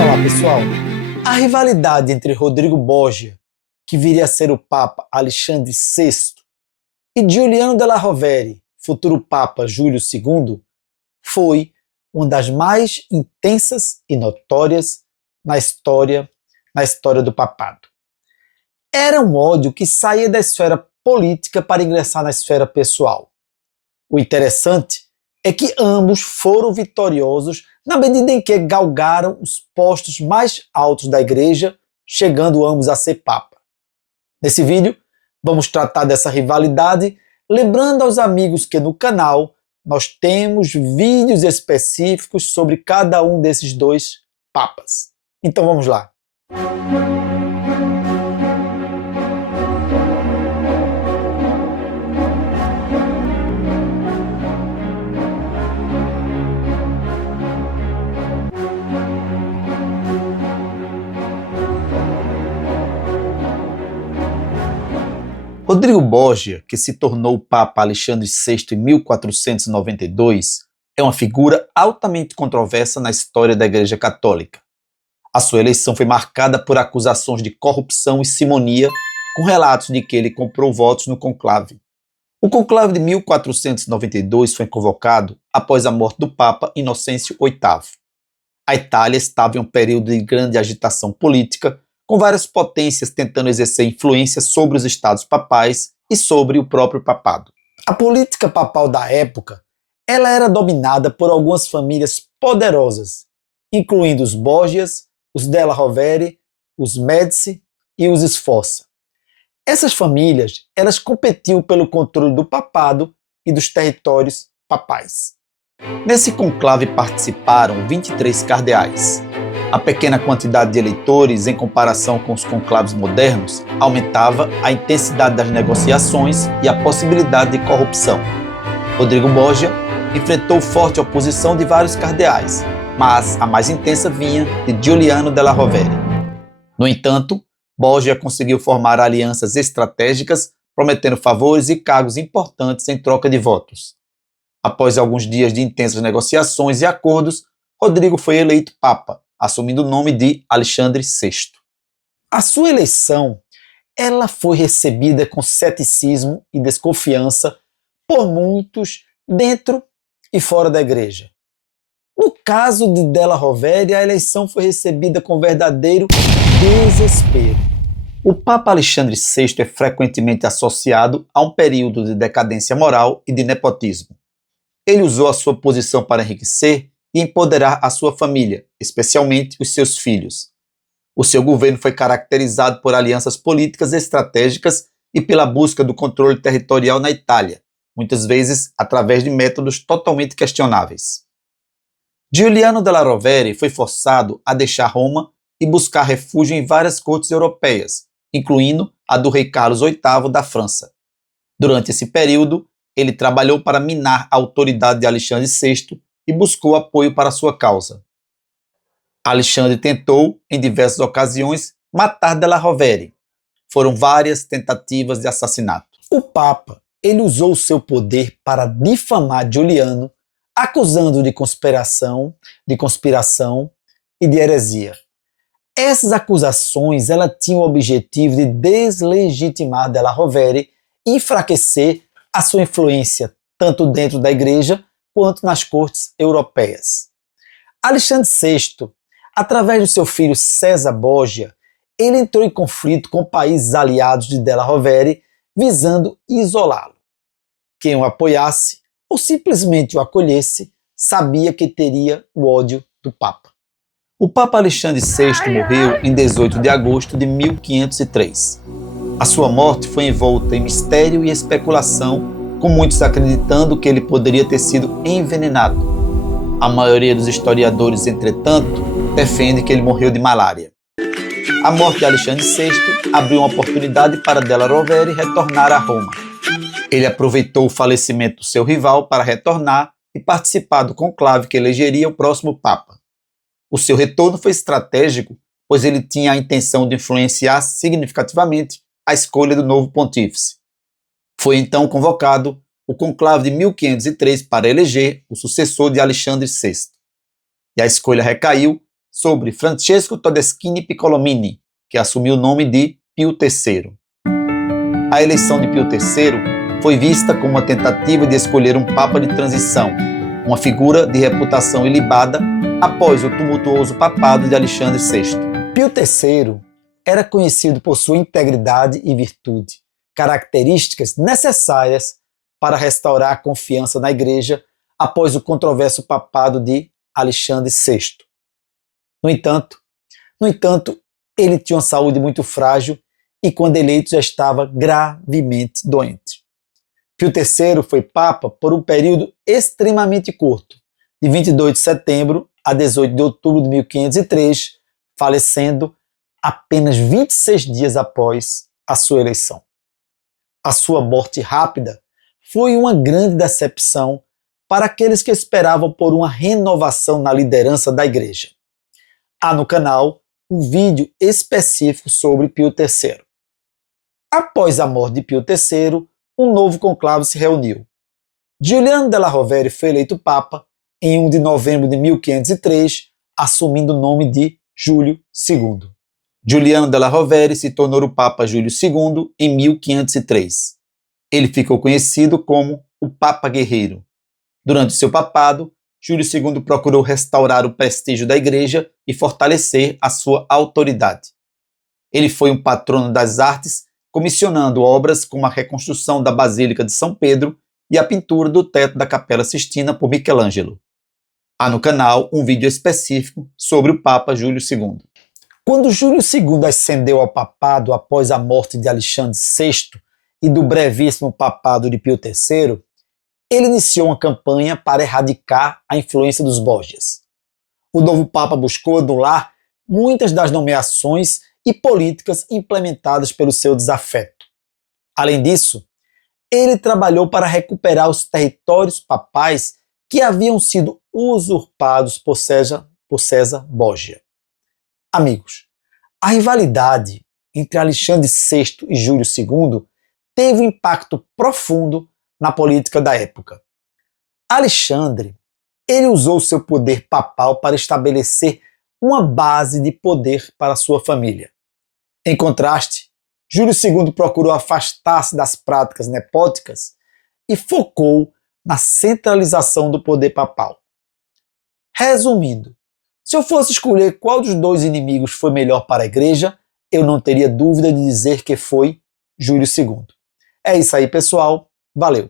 Olá pessoal, a rivalidade entre Rodrigo Borgia, que viria a ser o Papa Alexandre VI, e Giuliano della Rovere, futuro Papa Júlio II, foi uma das mais intensas e notórias na história do papado. Era um ódio que saía da esfera política para ingressar na esfera pessoal. O interessante é que ambos foram vitoriosos na medida em que galgaram os postos mais altos da igreja, chegando ambos a ser papa. Nesse vídeo, vamos tratar dessa rivalidade, lembrando aos amigos que no canal nós temos vídeos específicos sobre cada um desses dois papas. Então vamos lá. Rodrigo Borgia, que se tornou o Papa Alexandre VI em 1492, é uma figura altamente controversa na história da Igreja Católica. A sua eleição foi marcada por acusações de corrupção e simonia, com relatos de que ele comprou votos no conclave. O conclave de 1492 foi convocado após a morte do Papa Inocêncio VIII. A Itália estava em um período de grande agitação política, com várias potências tentando exercer influência sobre os estados papais e sobre o próprio papado. A política papal da época, ela era dominada por algumas famílias poderosas, incluindo os Borgias, os della Rovere, os Médici e os Sforza. Essas famílias, elas competiam pelo controle do papado e dos territórios papais. Nesse conclave participaram 23 cardeais. A pequena quantidade de eleitores, em comparação com os conclaves modernos, aumentava a intensidade das negociações e a possibilidade de corrupção. Rodrigo Borgia enfrentou forte oposição de vários cardeais, mas a mais intensa vinha de Giuliano della Rovere. No entanto, Borgia conseguiu formar alianças estratégicas, prometendo favores e cargos importantes em troca de votos. Após alguns dias de intensas negociações e acordos, Rodrigo foi eleito Papa, assumindo o nome de Alexandre VI. A sua eleição, ela foi recebida com ceticismo e desconfiança por muitos dentro e fora da igreja. No caso de della Rovere, a eleição foi recebida com verdadeiro desespero. O Papa Alexandre VI é frequentemente associado a um período de decadência moral e de nepotismo. Ele usou a sua posição para enriquecer e empoderar a sua família, especialmente os seus filhos. O seu governo foi caracterizado por alianças políticas estratégicas e pela busca do controle territorial na Itália, muitas vezes através de métodos totalmente questionáveis. Giuliano della Rovere foi forçado a deixar Roma e buscar refúgio em várias cortes europeias, incluindo a do rei Carlos VIII da França. Durante esse período, ele trabalhou para minar a autoridade de Alexandre VI e buscou apoio para sua causa. Alexandre tentou, em diversas ocasiões, matar della Rovere. Foram várias tentativas de assassinato. O Papa, ele usou seu poder para difamar Giuliano, acusando-o de conspiração e de heresia. Essas acusações, ela tinham o objetivo de deslegitimar della Rovere e enfraquecer a sua influência tanto dentro da igreja quanto nas cortes europeias. Alexandre VI, através do seu filho César Borgia, ele entrou em conflito com países aliados de della Rovere, visando isolá-lo. Quem o apoiasse ou simplesmente o acolhesse, sabia que teria o ódio do Papa. O Papa Alexandre VI morreu em 18 de agosto de 1503. A sua morte foi envolta em mistério e especulação, com muitos acreditando que ele poderia ter sido envenenado. A maioria dos historiadores, entretanto, defende que ele morreu de malária. A morte de Alexandre VI abriu uma oportunidade para della Rovere retornar a Roma. Ele aproveitou o falecimento do seu rival para retornar e participar do conclave que elegeria o próximo Papa. O seu retorno foi estratégico, pois ele tinha a intenção de influenciar significativamente a escolha do novo pontífice. Foi então convocado o conclave de 1503 para eleger o sucessor de Alexandre VI. E a escolha recaiu sobre Francesco Todeschini Piccolomini, que assumiu o nome de Pio III. A eleição de Pio III foi vista como uma tentativa de escolher um papa de transição, uma figura de reputação ilibada após o tumultuoso papado de Alexandre VI. Pio III era conhecido por sua integridade e virtude, características necessárias para restaurar a confiança na Igreja após o controverso papado de Alexandre VI. No entanto, ele tinha uma saúde muito frágil e, quando eleito, já estava gravemente doente. Pio III foi papa por um período extremamente curto, de 22 de setembro a 18 de outubro de 1503, falecendo apenas 26 dias após a sua eleição. A sua morte rápida foi uma grande decepção para aqueles que esperavam por uma renovação na liderança da Igreja. Há no canal um vídeo específico sobre Pio III. Após a morte de Pio III, um novo conclave se reuniu. Giuliano della Rovere foi eleito Papa em 1 de novembro de 1503, assumindo o nome de Júlio II. Giuliano della Rovere se tornou o Papa Júlio II em 1503. Ele ficou conhecido como o Papa Guerreiro. Durante seu papado, Júlio II procurou restaurar o prestígio da Igreja e fortalecer a sua autoridade. Ele foi um patrono das artes, comissionando obras como a reconstrução da Basílica de São Pedro e a pintura do teto da Capela Sistina por Michelangelo. Há no canal um vídeo específico sobre o Papa Júlio II. Quando Júlio II ascendeu ao papado após a morte de Alexandre VI e do brevíssimo papado de Pio III, ele iniciou uma campanha para erradicar a influência dos Borgias. O novo Papa buscou anular muitas das nomeações e políticas implementadas pelo seu desafeto. Além disso, ele trabalhou para recuperar os territórios papais que haviam sido usurpados por César Borgia. Amigos, a rivalidade entre Alexandre VI e Júlio II teve um impacto profundo na política da época. Alexandre, ele usou seu poder papal para estabelecer uma base de poder para sua família. Em contraste, Júlio II procurou afastar-se das práticas nepóticas e focou na centralização do poder papal. Resumindo, se eu fosse escolher qual dos dois inimigos foi melhor para a Igreja, eu não teria dúvida de dizer que foi Júlio II. É isso aí, pessoal. Valeu!